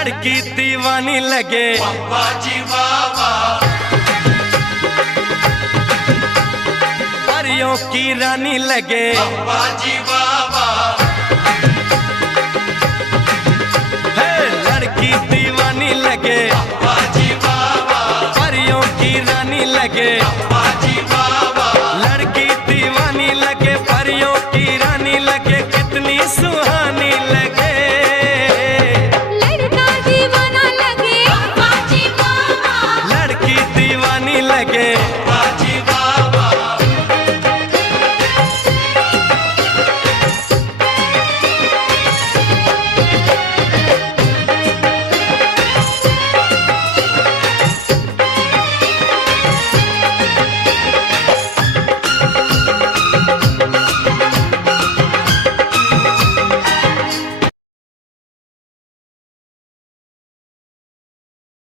लड़की दीवानी लगे बाजी बाबा, परियों की रानी लगे बाजी बाबा, है लड़की दीवानी लगे बाजी बाबा, परियों की रानी लगे